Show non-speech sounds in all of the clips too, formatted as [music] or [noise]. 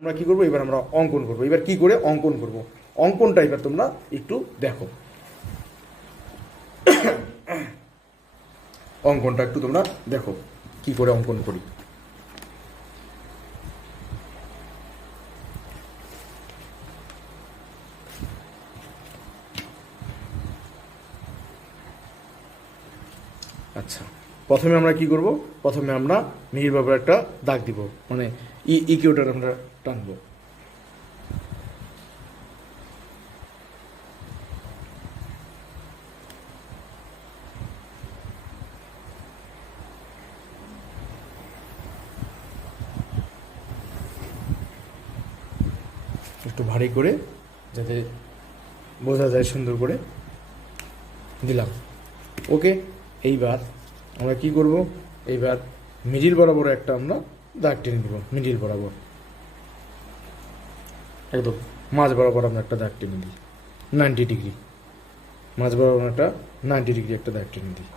আমরা কি করব? এবার আমরা অঙ্কন করব। এবার কি করে অঙ্কন করব? অঙ্কনটা এবার তোমরা একটু দেখো। [coughs] অঙ্কনটা একটু তোমরা দেখো। কি করে অঙ্কন করি আচ্ছা প্রথমে আমরা কি করব? প্রথমে আমরা মিহিরভাবে একটা দাগ দিব মানে ই ইকিউটার আমরা টানবো। একটু ভারী করে যাতে বোঝা যায় সুন্দর করে। দিলাম। ওকে, এইবার আমরা কি করব? এইবার মিডিল বরাবর একটা আমরা দাগ টেনে দেবো মিডিল বরাবর। একদম, মাঝ বরাবর আমরা একটা দাগ টেনে দিই নাইনটি ডিগ্রি মাঝ বরাবর একটা নাইনটি ডিগ্রি একটা দাগ টেনে দিই।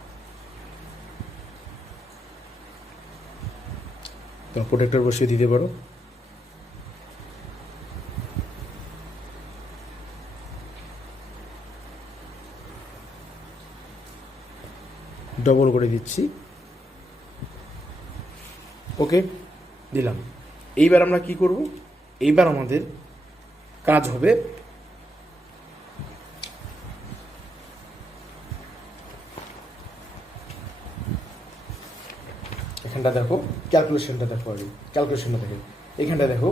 তোমার প্রোটেক্টর বসিয়ে দিতে পারো। ডবল করে দিচ্ছি। ওকে, দিলাম। এইবার আমরা কি করব? এইবার আমাদের কাজ হবে এখানটা দেখো ক্যালকুলেশনটা দেখো আগে ক্যালকুলেশনটা দেখো। এখানটা দেখো,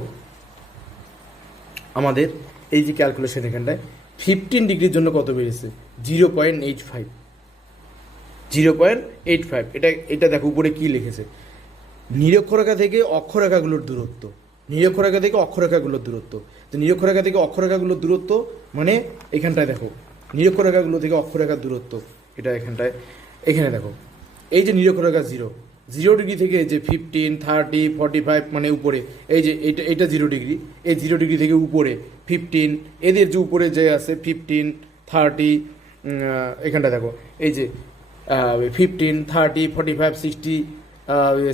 আমাদের এই যে ক্যালকুলেশন এখানটায় ফিফটিন ডিগ্রির জন্য কত বেড়েছে? Zero point eight five zero point eight five. এটা এটা দেখো, উপরে কি লিখেছে? নিরক্ষরেখা থেকে অক্ষরেখাগুলোর দূরত্ব। নিরক্ষরেখা থেকে অক্ষরেখাগুলোর দূরত্ব। তো নিরক্ষরেখা থেকে অক্ষরেখাগুলোর দূরত্ব মানে এখানটায় দেখো। নিরক্ষরেখাগুলো থেকে অক্ষরেখার দূরত্ব। এটা এখানটায়, এখানে দেখো। এই যে নিরক্ষরেখা জিরো জিরো ডিগ্রি থেকে যে ফিফটিন থার্টি ফর্টি ফাইভ মানে উপরে, এই যে এটা এটা জিরো ডিগ্রি। এই জিরো ডিগ্রি থেকে উপরে ফিফটিন এদের যে উপরে যে আছে ফিফটিন থার্টি এখানটা দেখো। এই যে fifteen thirty forty five sixty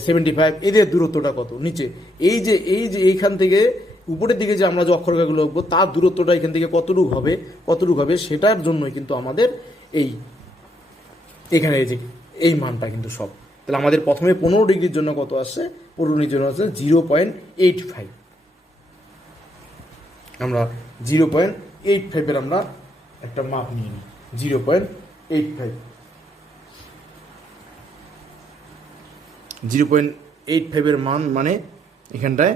seventy five এদের দূরত্বটা কত? নিচে। এই যে এই যে এইখান থেকে উপরের দিকে যে আমরা যে অক্ষরকাগুলো আঁকবো, তার দূরত্বটা এখান থেকে কতটুকু হবে কতটুকু হবে, সেটার জন্যই কিন্তু আমাদের এই, এখানে এই যে, এই মানটা কিন্তু সব। তাহলে আমাদের প্রথমে পনেরো ডিগ্রির জন্য কত আসছে? পনেরো ডিগ্রির জন্য আসছে জিরো পয়েন্ট এইট ফাইভ আমরা জিরো পয়েন্ট এইট ফাইভের আমরা একটা মাপ নিয়ে নিই। Zero point eight five zero point eight ফাইভের মান মানে এখানটায়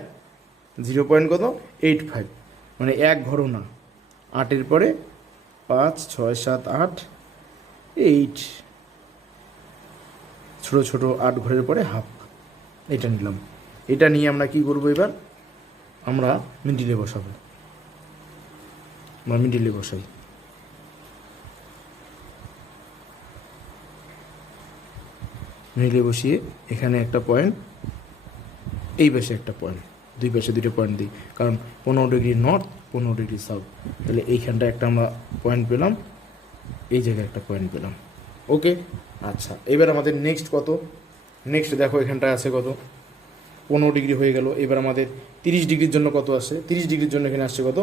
জিরো পয়েন্ট কত? এইট ফাইভ মানে এক ঘর না আটের পরে পাঁচ, ছয়, সাত, আট এইট ছোট ছোট আট ঘরের পরে হাফ এটা নিলাম। এটা নিয়ে আমরা কি করব এবার? আমরা মিডিলে বসাবো। আমরা মিডিলে বসাই। মিডিলে বসিয়ে এখানে একটা পয়েন্ট এই পাশে একটা পয়েন্ট দুই পাশে দুটো পয়েন্ট দিই। কারণ পনেরো ডিগ্রি নর্থ পনেরো ডিগ্রি সাউথ তাহলে এইখানটা একটা আমরা পয়েন্ট পেলাম, এই জায়গায় একটা পয়েন্ট পেলাম। ওকে আচ্ছা এবার আমাদের নেক্সট কত? নেক্সট দেখো এখানটায় আছে কত? পনেরো ডিগ্রি হয়ে গেল। এবার আমাদের তিরিশ ডিগ্রির জন্য কত আসে? তিরিশ ডিগ্রির জন্য এখানে আসছে কত?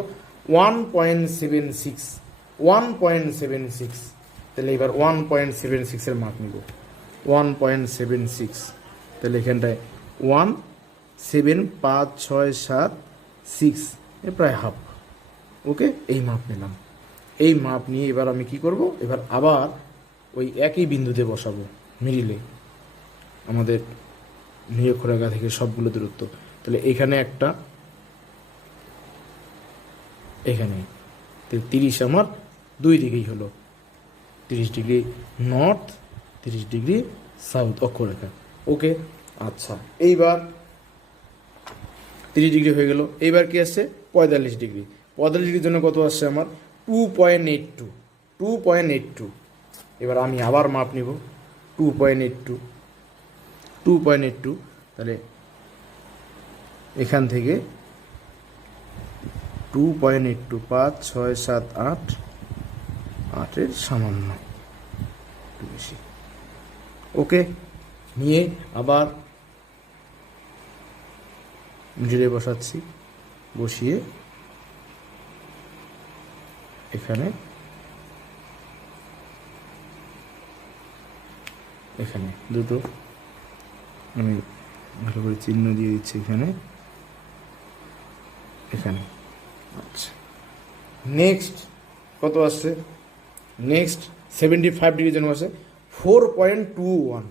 One point seven six one point seven six তাহলে এবার ওয়ান পয়েন্ট সেভেন সিক্সের মাপ নিব। ওয়ান পয়েন্ট সেভেন সিক্স তাহলে এখানটায় ওয়ান সেভেন পাঁচ, ছয়, সাত সিক্স এ প্রায় হাফ ওকে এই মাপ নিলাম। এই মাপ নিয়ে এবার আমি কি করব? এবার আবার ওই একই বিন্দুতে বসাবো, মিডিলে। আমাদের নিরক্ষরেখা থেকে সবগুলো দূরত্ব। তাহলে এখানে একটা, এখানে। তাহলে তিরিশ আমার দুই দিকেই হলো। তিরিশ ডিগ্রি নর্থ তিরিশ ডিগ্রি সাউথ অক্ষরেখা। ওকে আচ্ছা। এইবার তিরিশ ডিগ্রি হয়ে গেল। এইবার কি আসছে? পঁয়তাল্লিশ ডিগ্রি। পঁয়তাল্লিশ ডিগ্রির জন্য কত আসছে আমার? Two point eight two. Two point eight two. এবার আমি আবার মাপ নিব। Two point eight two. Two point eight two. তাহলে এখান থেকে টু পয়েন্ট এইট টু, পাঁচ, ছয়, সাত, আট, আটের সামান্য বেশি। ওকে? নিয়ে আবার মিডিলে বসাচ্ছি। বসিয়ে এখানে এখানে দুটো, আমি ভালো করে চিহ্ন দিয়ে দিচ্ছি এখানে এখানে। আচ্ছা। নেক্সট কত আসছে? নেক্সট সেভেন্টি ফাইভ ডিগ্রি জন্য আছে four point two one,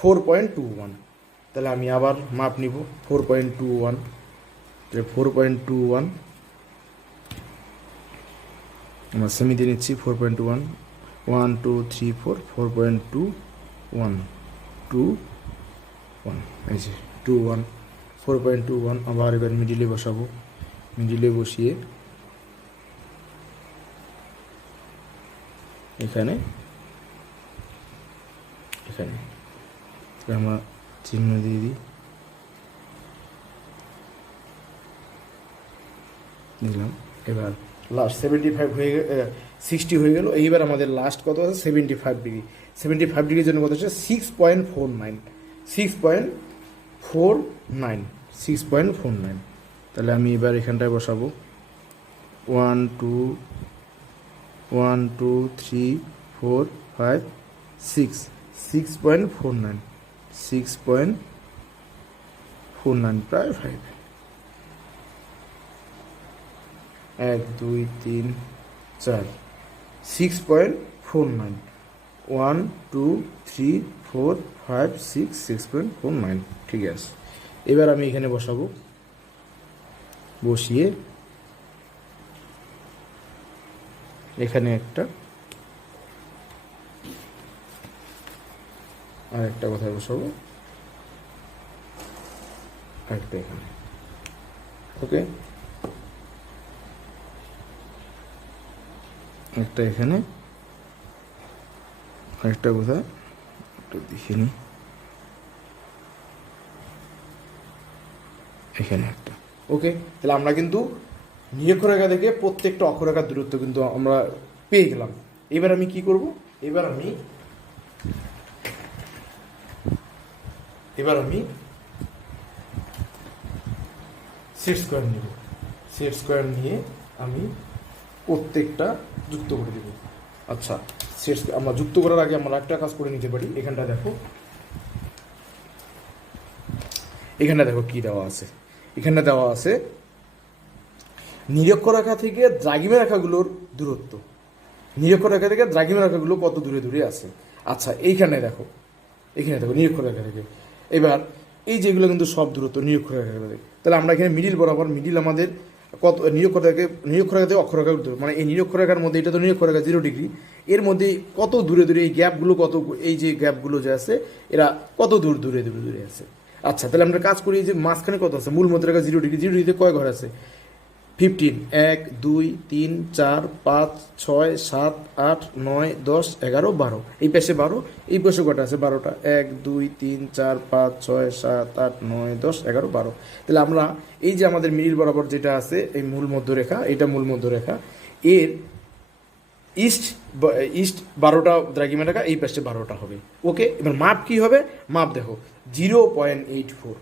four point two one. তাহলে আমি আবার মাপ নিব, ফোর পয়েন্ট টু ওয়ান। তাহলে ফোর পয়েন্ট টু ওয়ান, আমার সেমিতে নিচ্ছি, four point one. One, two, three, four four point two one two one. এই যে, two one, four point two one, আবার এবার মিডিলে বসাবো। মিডিলে বসিয়ে এখানে এখানে আমরা চিহ্ন দিয়ে দিই দিলাম এবার লাস্ট সেভেন্টি ফাইভ হয়ে সিক্সটি হয়ে গেল। এইবার আমাদের লাস্ট কত আছে? Seventy five degree seventy five ডিগ্রির জন্য কত হচ্ছে six point four nine six point four nine six point four nine তাহলে আমি এবার এখানটায় বসাবো। One two one two three four five six six point four nine six point four nine প্রায় ফাইভ এক, দুই, তিন, চার six point four nine one two three four five six six point four nine ঠিক আছে। এবার আমি এখানে বসাবো। বসিয়ে এখানে একটা আর একটা কোথায় বসাবো। একটা এখানে। ওকে? একটা এখানে। আরেকটা কোথায়? একটু দেখে নিই। এখানে একটা। ওকে? তাহলে আমরা কিন্তু নিরক্ষরেখা থেকে প্রত্যেকটা অক্ষরেখার দূরত্ব কিন্তু আমরা পেয়ে গেলাম। এবার আমি কি করব? এবার আমি এবার আমি সেট স্কোয়ার নিব। সেট স্কোয়ার নিয়ে আমি প্রত্যেকটা যুক্ত করে দেব। আচ্ছা। সেট আমরা যুক্ত করার আগে আমরা একটা কাজ করে নিতে পারি। এখানটা দেখো। এখানটা দেখো কি দেওয়া আছে। এখানে দেওয়া আছে নিরক্ষ রেখা থেকে দ্রাঘিমা রেখাগুলোর দূরত্ব। নিরক্ষ রেখা থেকে দ্রাঘিমা রেখাগুলো কত দূরে দূরে আছে? আচ্ছা এইখানে দেখো। এখানে দেখো নিরক্ষ রেখা থেকে। এবার, এই যেগুলো কিন্তু সব দূরত্ব নিরক্ষরেখা তাহলে আমরা এখানে মিডিল বরাবর, মিডিল আমাদের কত নিরক্ষরেখা নিরক্ষরেখা থেকে অক্ষরেখা দূর মানে এই নিরক্ষরেখার মধ্যে, এটা তো নিরক্ষরেখা জিরো ডিগ্রি এর মধ্যে কত দূরে দূরে এই গ্যাপগুলো কত এই যে গ্যাপগুলো যে আছে, এরা কত দূর দূরে দূরে দূরে আছে? আচ্ছা তাহলে আমরা কাজ করি যে মাঝখানে কত আছে? মূল মধ্যরেখা জিরো ডিগ্রি জিরো ডিগ্রিতে কয় ঘর আছে? ফিফটিন, এক, দুই, তিন, চার, পাঁচ, ছয়, সাত, আট, নয়, দশ, এগারো, বারো। এই পাশে বারো, এই পাশে কটা আছে? বারোটা। এক, দুই, তিন, চার, পাঁচ, ছয়, সাত, আট, নয়, দশ, এগারো, বারো। তাহলে আমরা এই যে আমাদের মিডিল বরাবর যেটা আছে, এই মূল মধ্যরেখা, এটা মূল মধ্যরেখা। এর ইস্ট ইস্ট বারোটা দ্রাঘিমা রেখা, এই পাশে বারোটা হবে। ওকে? এবার মাপ কি হবে? মাপ দেখো। Zero point eight four.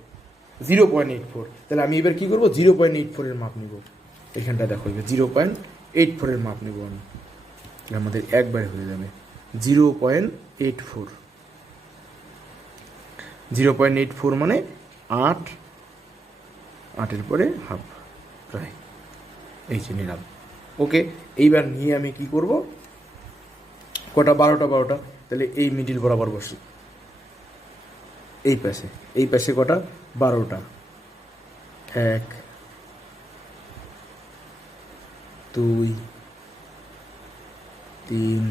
Zero point eight four. তাহলে আমি এবার কী করব? জিরো পয়েন্ট এইট ফোরের মাপ নিব। এখানটা দেখো জিরো পয়েন্ট এইট ফোরের মাপ নেব আমি। আমাদের একবারে হয়ে যাবে। Zero point eight four zero point eight four মানে আট, আটের পরে হাফ প্রায়। এই যে নিলাম। ওকে, এইবার নিয়ে আমি কি করব? কটা? বারোটা বারোটা। তাহলে এই মিডিল বরাবর বসি। এই পাশে এই পাশে কটা? বারোটা। এক দুই, তিন,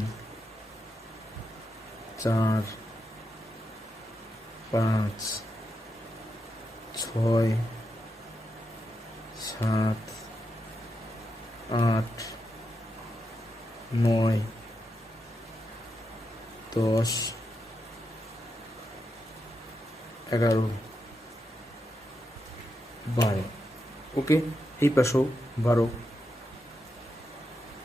চার, পাঁচ, ছয়, সাত, আট, নয়, দশ, এগারো, বারো। ওকে, এই পাশেও বারো।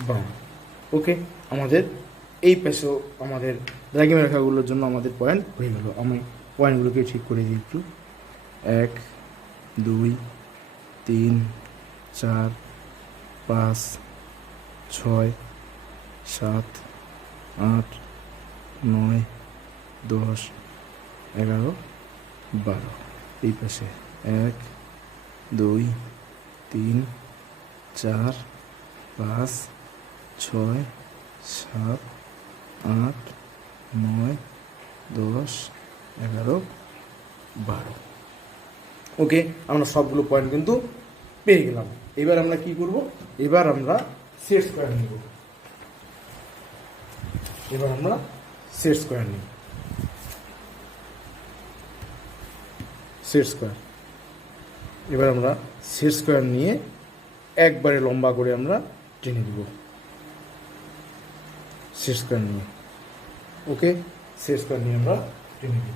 বারো ওকে আমাদের এই পেশো আমাদের দ্রাগিমা রেখাগুলোর জন্য আমাদের পয়েন্ট হয়ে গেল। আমি পয়েন্টগুলোকে ঠিক করে দিই একটু। এক, দুই, তিন, চার, পাঁচ, ছয়, সাত, আট, নয়, দশ, এগারো, বারো। এই পাশে এক, দুই, তিন, চার, পাঁচ ছয়, সাত, আট, নয়, দশ, এগারো, বারো। ওকে আমরা সবগুলো পয়েন্ট কিন্তু পেয়ে গেলাম। এবার আমরা কি করব? এবার আমরা সেট স্কোয়ার নিব। এবার আমরা সেট স্কোয়ার নিই সেট স্কোয়ার এবার আমরা সেট স্কোয়ার নিয়ে একবারে লম্বা করে আমরা টেনে দিব সেট করে নিয়ে ওকে? শেষ করে নিয়ে আমরা। টেনে নিই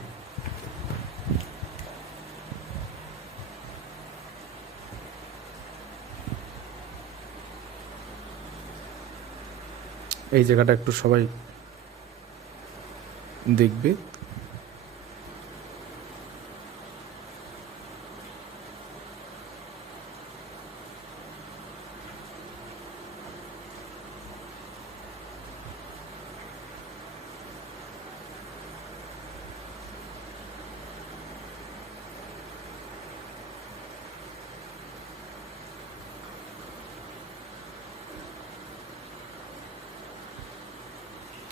এই জায়গাটা একটু সবাই দেখবে।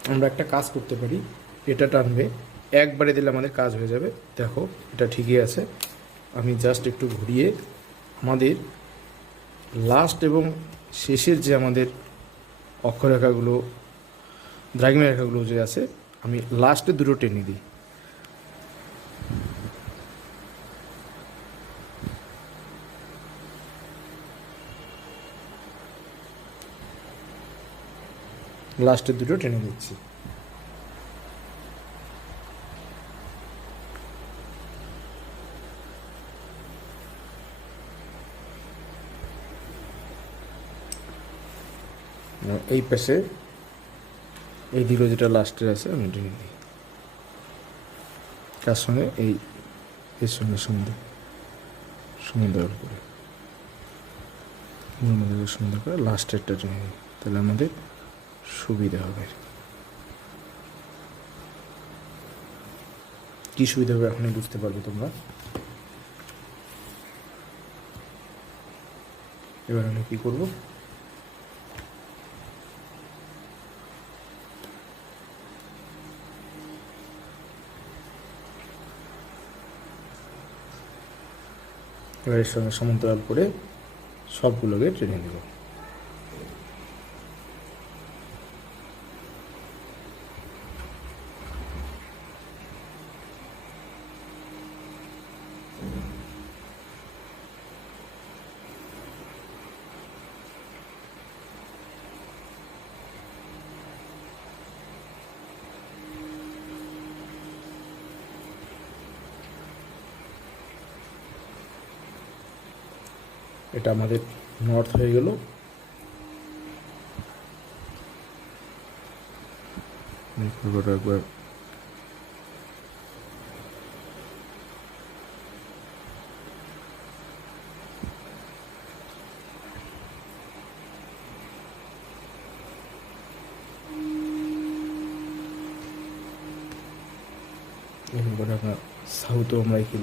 আমরা একটা কাজ করতে পারি, এটা টানবে, একবারে দিলে আমাদের কাজ হয়ে যাবে। দেখো, এটা ঠিকই আছে। আমি জাস্ট একটু ঘুরিয়ে আমাদের লাস্ট এবং শেষের যে আমাদের অক্ষরেখাগুলো দ্রাগিমা রেখাগুলো যে আছে, আমি লাস্টে দুটো টেনে দিই। লাস্টের দুটো টেনে দিচ্ছি। এই পাশে এই দিকে যেটা লাস্টে আছে, আমি টেনে দিই। তার সঙ্গে এই এর সঙ্গে সুন্দর সুন্দর করে। সুন্দর করে লাস্টেরটা টেনে দিই। তাহলে আমাদের সুবিধা হবে। কি সুবিধা হবে এখনই বুঝতে পারবে তোমরা? এবার আমি কি করব? এর সঙ্গে সমান্তরাল করে সবগুলোকে ট্রেনে দেবো এটা আমাদের নর্থ হয়ে গেল। একবার এরপরে আমরা সাউথও আমরা রেখে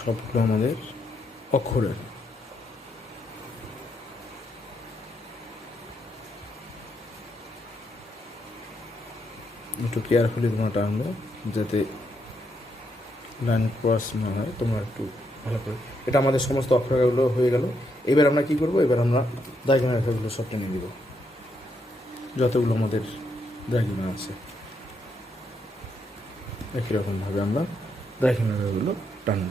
সবগুলো আমাদের অক্ষরের। একটু কেয়ারফুলি তোমরা টানবে যাতে লাইন ক্রস না হয়, তোমরা একটু ভালো করে এটা আমাদের সমস্ত অক্ষরগুলো হয়ে গেল। এবার আমরা কি করব? এবার আমরা দ্রাঘিমা রেখাগুলো সব টেনে দিব যতগুলো আমাদের দ্রাঘিমা আছে। একই রকমভাবে আমরা দ্রাঘিমা রেখাগুলো টানব।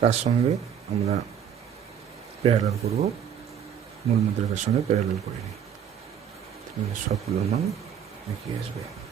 কার সঙ্গে আমরা প্যারালাল করব? মূল মুদ্রাকার সঙ্গে প্যারালাল করে নিই। তাহলে সবগুলোর মান একই আসবে।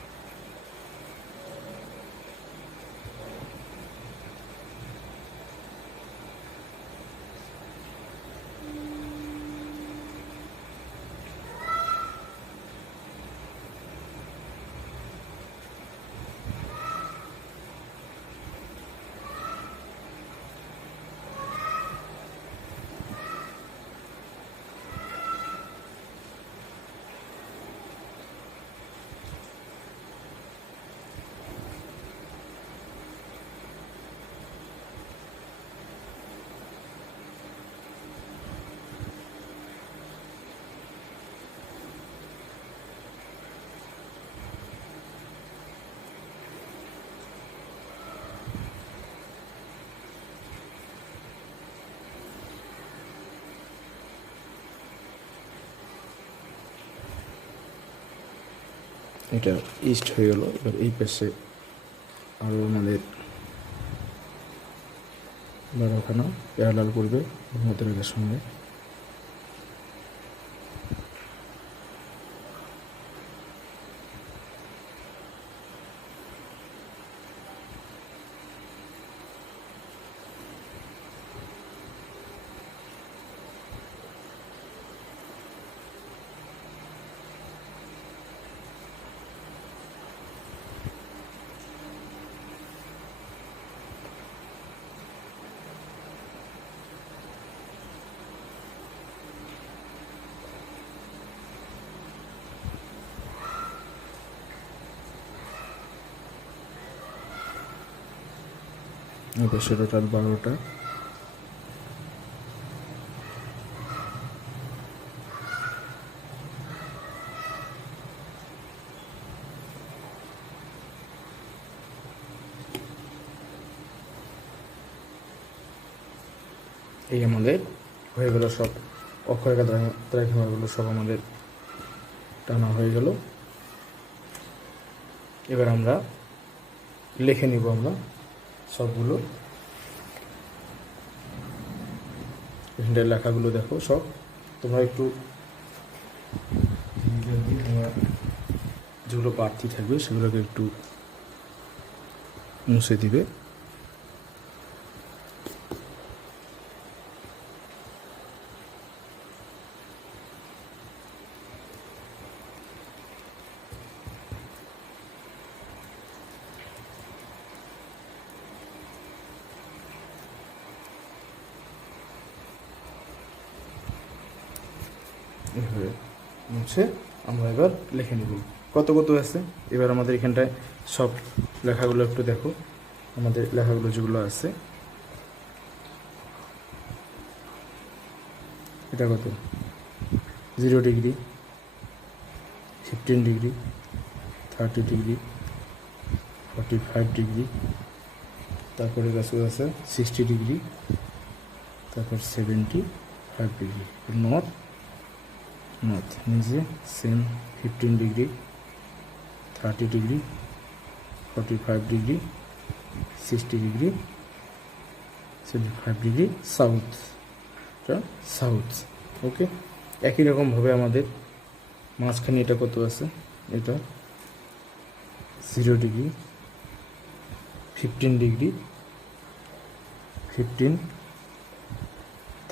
এটা ইস্ট হয়ে গেল এবার এই পাশে আরও আমাদের বারোখানা প্যারালাল করবে মুদ্রাকের সঙ্গে। পাশে টোটাল বারোটা। এই আমাদের হয়ে গেল সব। অক্ষরেখা দ্রাঘিমাগুলো সব আমাদের টানা হয়ে গেল। এবার আমরা লিখে নিব আমরা। সবগুলো। হ্যান্ডেল লেখাগুলো দেখো সব। তোমরা একটু যেগুলো বাড়তি থাকবে সেগুলোকে একটু মুছে দিবে এভাবে মুছে আমরা এবার লিখে নিব কত আছে। এবার আমাদের এখানটায় সব লেখাগুলো একটু দেখো। আমাদের লেখাগুলো যেগুলো আছে। এটা কত? Zero degree fifteen degree thirty degree forty five degree তারপরে কাছে আছে সিক্সটি ডিগ্রি তারপর seventy five degree north north নিচে same fifteen degree thirty degree forty five degree sixty degree seventy five degree south south okay একই রকমভাবে আমাদের। মাঝখানে এটা কত আছে? এটা zero degree fifteen degree fifteen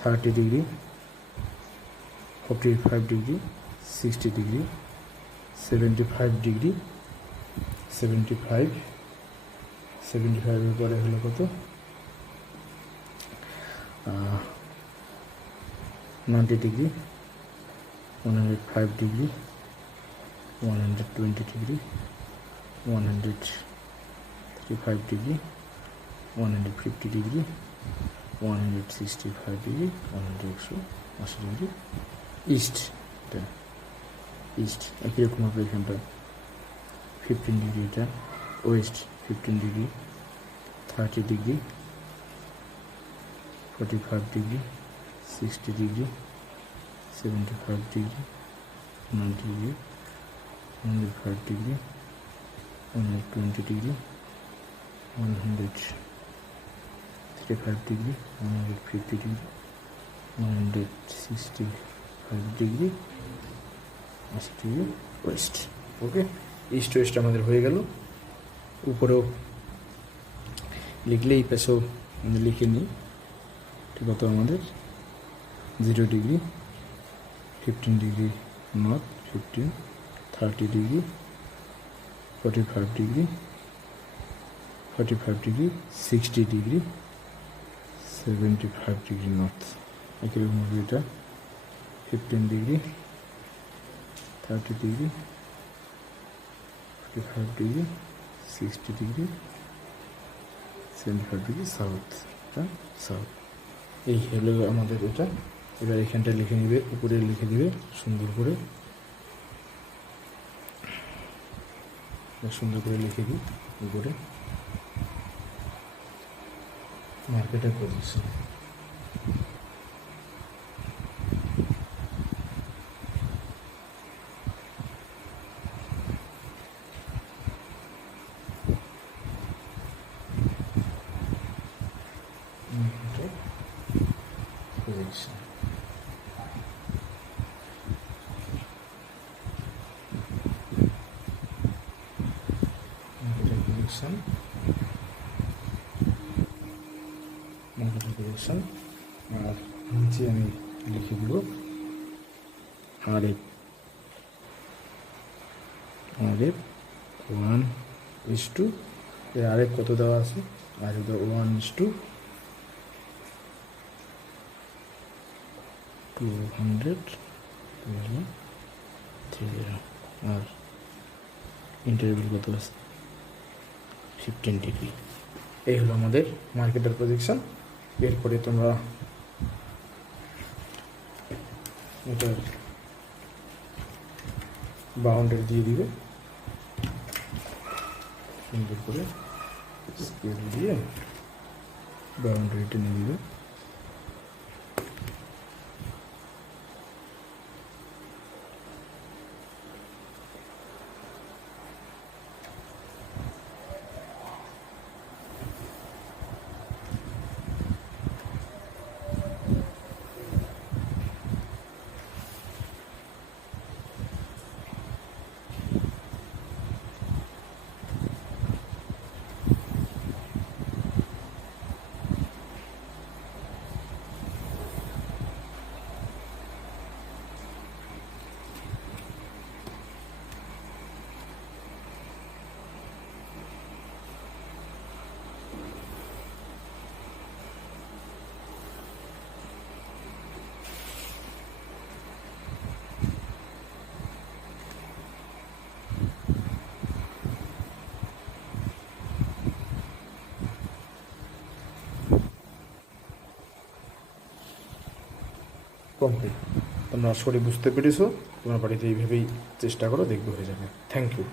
thirty degree forty five degree sixty degree seventy five degree seventy five seventy five পরে হলো কত? Ninety degree one hundred five degree one hundred twenty degree one hundred thirty five degree one hundred fifty degree one hundred sixty five degree one hundred একশো আশি degree east east একই রকম হবে এখানটা fifteen degree এটা west fifteen degree thirty degree forty five degree sixty degree seventy five degree ninety degree hundred five degree one hundred twenty degree one hundred three five degree one hundred fifty degree one hundred sixty five degree আশি degree west okay east west আমাদের হয়ে গেল। উপরেও লিখলে এই পাশেও লিখে নিই। ঠিক আছে আমাদের? Zero degree fifteen degree north fifteen thirty degree forty five degree forty five degree sixty degree seventy five degree north একই রকম এটা fifteen degree thirty degree forty five degree sixty degree seventy five degree south south এই হলো আমাদের এটা। এবার এখানটা লিখে নিবে, উপরে লিখে দিবে, সুন্দর করে। সুন্দর করে লিখে দিই, উপরে। মার্কেটের পজিশন Position. আর নিচে আমি লিখে দেব R F R F one is to, এর আরেক কত দেওয়া আছে? আর one is to. Two hundred three, R interview কত আছে? Fifteen degree. এই হলো আমাদের মার্কেটের প্রজেকশন। এরপরে তোমরা এটার বাউন্ডারি দিয়ে দিবে। সুন্দর করে স্কেল দিয়ে বাউন্ডারি টেনে দিবে। কমপ্লিট। তোমরা সরি বুঝতে পেরেছ, তোমরা বাড়িতে এইভাবেই চেষ্টা করো, দেখবে হয়ে যাবে। Thank you